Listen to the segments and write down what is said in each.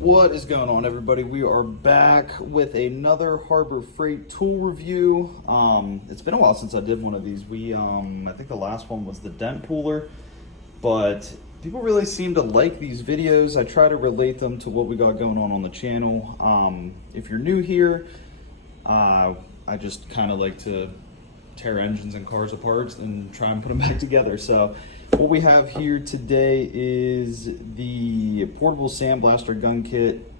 What is going on, everybody? We are back with another Harbor Freight tool review. It's been a while since I did one of these. I think the last one was the dent pooler, but people really seem to like these videos. I try to relate them to what we got going on the channel. If you're new here, I just kind of like to tear engines and cars apart and try and put them back together. So what we have here today is the portable sandblaster gun kit,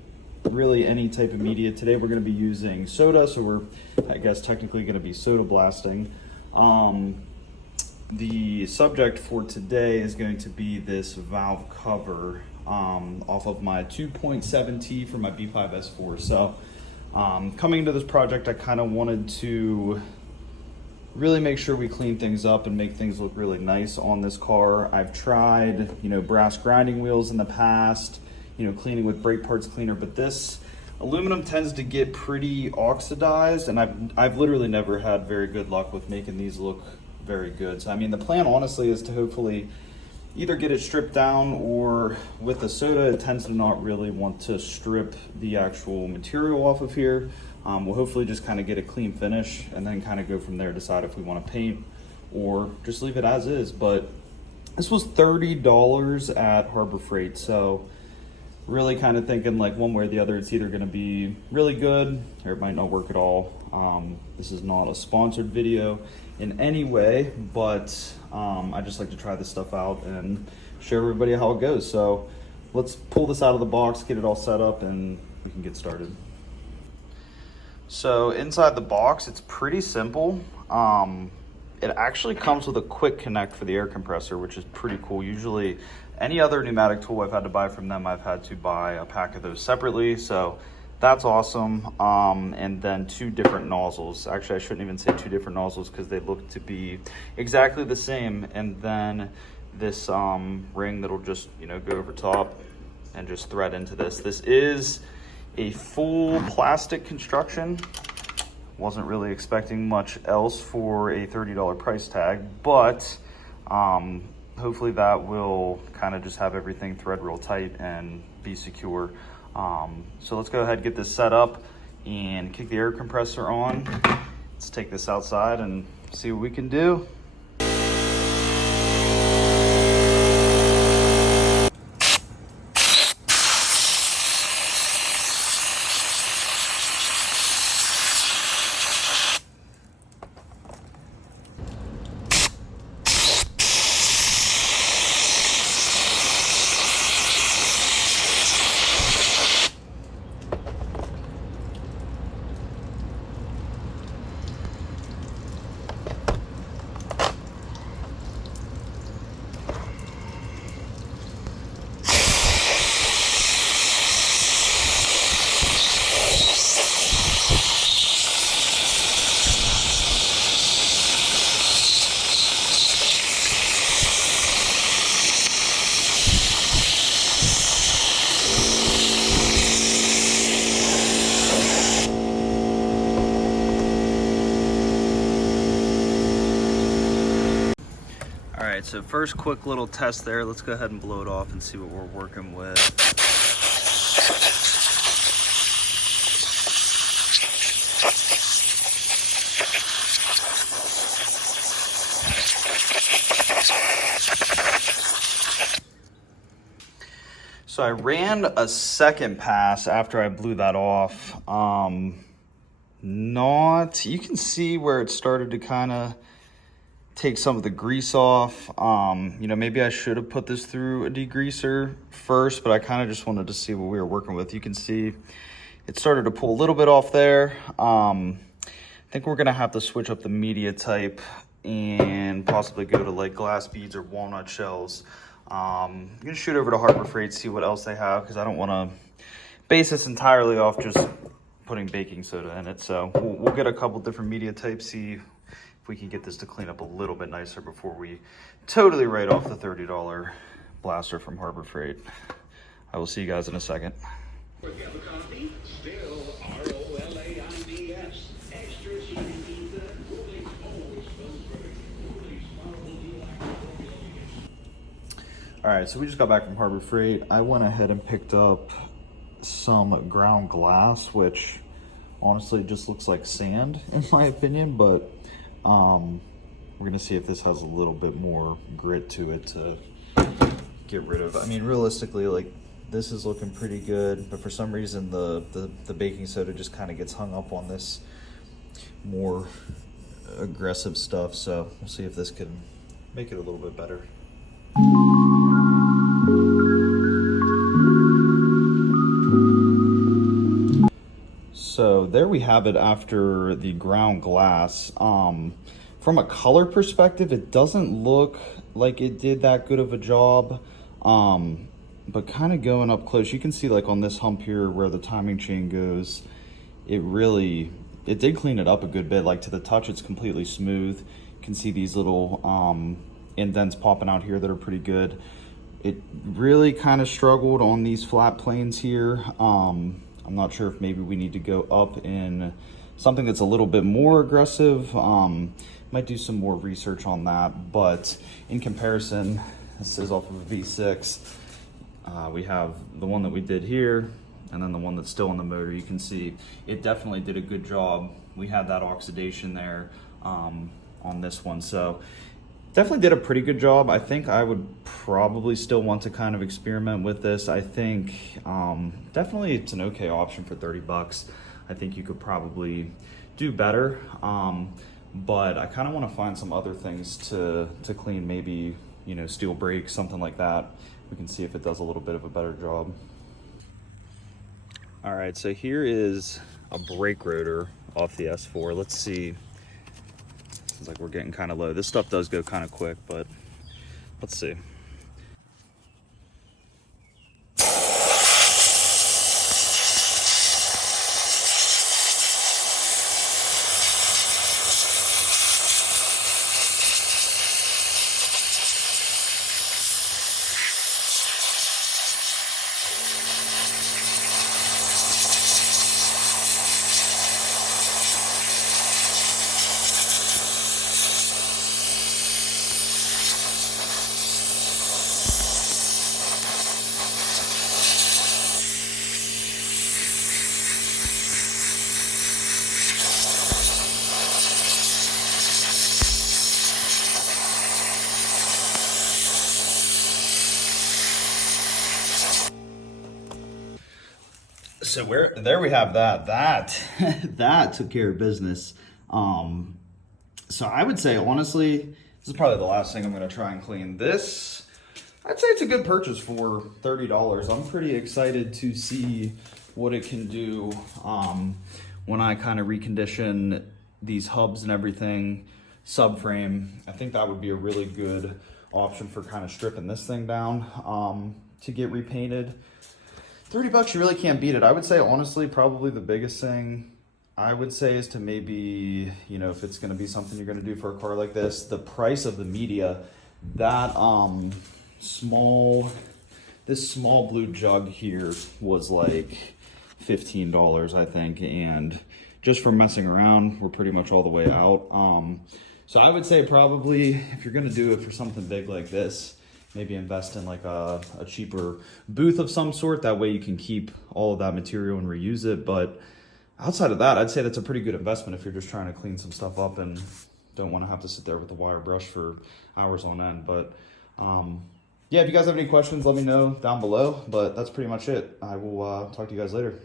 really any type of media. Today we're going to be using soda, so we're, I guess, technically going to be soda blasting. The subject for today is going to be this valve cover off of my 2.7T for my B5S4. So coming into this project, I kind of wanted to really make sure we clean things up and make things look really nice on this car. I've tried, brass grinding wheels in the past, cleaning with brake parts cleaner, but this aluminum tends to get pretty oxidized, and I've literally never had very good luck with making these look very good. So I mean, the plan honestly is to hopefully either get it stripped down, or with the soda, it tends to not really want to strip the actual material off of here. We'll hopefully just kind of get a clean finish and then kind of go from there, decide if we want to paint or just leave it as is. But this was $30 at Harbor Freight, so really kind of thinking like one way or the other, it's either going to be really good or it might not work at all. This is not a sponsored video in any way, but I just like to try this stuff out and show everybody how it goes. So let's pull this out of the box, get it all set up, and we can get started. So inside the box, it's pretty simple. It actually comes with a quick connect for the air compressor, which is pretty cool. Usually any other pneumatic tool I've had to buy from them, I've had to buy a pack of those separately. So that's awesome. And then two different nozzles. Actually, I shouldn't even say two different nozzles because they look to be exactly the same. And then this ring that'll just, go over top and just thread into this. This is a full plastic construction. Wasn't really expecting much else for a $30 price tag, but hopefully that will kind of just have everything thread real tight and be secure. So let's go ahead and get this set up and kick the air compressor on. Let's take this outside and see what we can do. All right, so first quick little test there. Let's go ahead and blow it off and see what we're working with. So I ran a second pass after I blew that off. You can see where it started to kind of take some of the grease off. Maybe I should have put this through a degreaser first, but I kind of just wanted to see what we were working with. You can see it started to pull a little bit off there. I think we're gonna have to switch up the media type and possibly go to like glass beads or walnut shells. I'm gonna shoot over to Harbor Freight, see what else they have, because I don't want to base this entirely off just putting baking soda in it. So we'll get a couple different media types, see if we can get this to clean up a little bit nicer before we totally write off the $30 blaster from Harbor Freight. I will see you guys in a second. All right, so we just got back from Harbor Freight. I went ahead and picked up some ground glass, which honestly just looks like sand in my opinion, but we're gonna see if this has a little bit more grit to it to get rid of. I mean, realistically, like, this is looking pretty good, but for some reason the baking soda just kind of gets hung up on this more aggressive stuff. So we'll see if this can make it a little bit better. So there we have it after the ground glass. From a color perspective, it doesn't look like it did that good of a job. But kind of going up close, you can see like on this hump here where the timing chain goes, it did clean it up a good bit. Like to the touch, it's completely smooth. You can see these little indents popping out here that are pretty good. It really kind of struggled on these flat planes here. I'm not sure if maybe we need to go up in something that's a little bit more aggressive. Might do some more research on that, but in comparison, this is off of a V6. We have the one that we did here, and then the one that's still on the motor. You can see it definitely did a good job. We had that oxidation there on this one, so definitely did a pretty good job. I think I would probably still want to kind of experiment with this. I think definitely it's an okay option for 30 bucks. I think you could probably do better, but I kind of want to find some other things to clean, maybe, you know, steel brakes, something like that. We can see if it does a little bit of a better job. All right, so here is a brake rotor off the S4. Let's see. Seems like we're getting kind of low. This stuff does go kind of quick, but let's see. So there we have that. That took care of business. So I would say, honestly, this is probably the last thing I'm going to try and clean. This, I'd say it's a good purchase for $30. I'm pretty excited to see what it can do when I kind of recondition these hubs and everything, subframe. I think that would be a really good option for kind of stripping this thing down to get repainted. 30 bucks, you really can't beat it. I would say, honestly, probably the biggest thing I would say is to maybe, you know, if it's going to be something you're going to do for a car like this, the price of the media, that this small blue jug here was like $15, I think, and just for messing around, we're pretty much all the way out. So I would say probably if you're going to do it for something big like this, maybe invest in like a cheaper booth of some sort. That way you can keep all of that material and reuse it. But outside of that, I'd say that's a pretty good investment if you're just trying to clean some stuff up and don't want to have to sit there with the wire brush for hours on end. But yeah, if you guys have any questions, let me know down below. But that's pretty much it. I will talk to you guys later.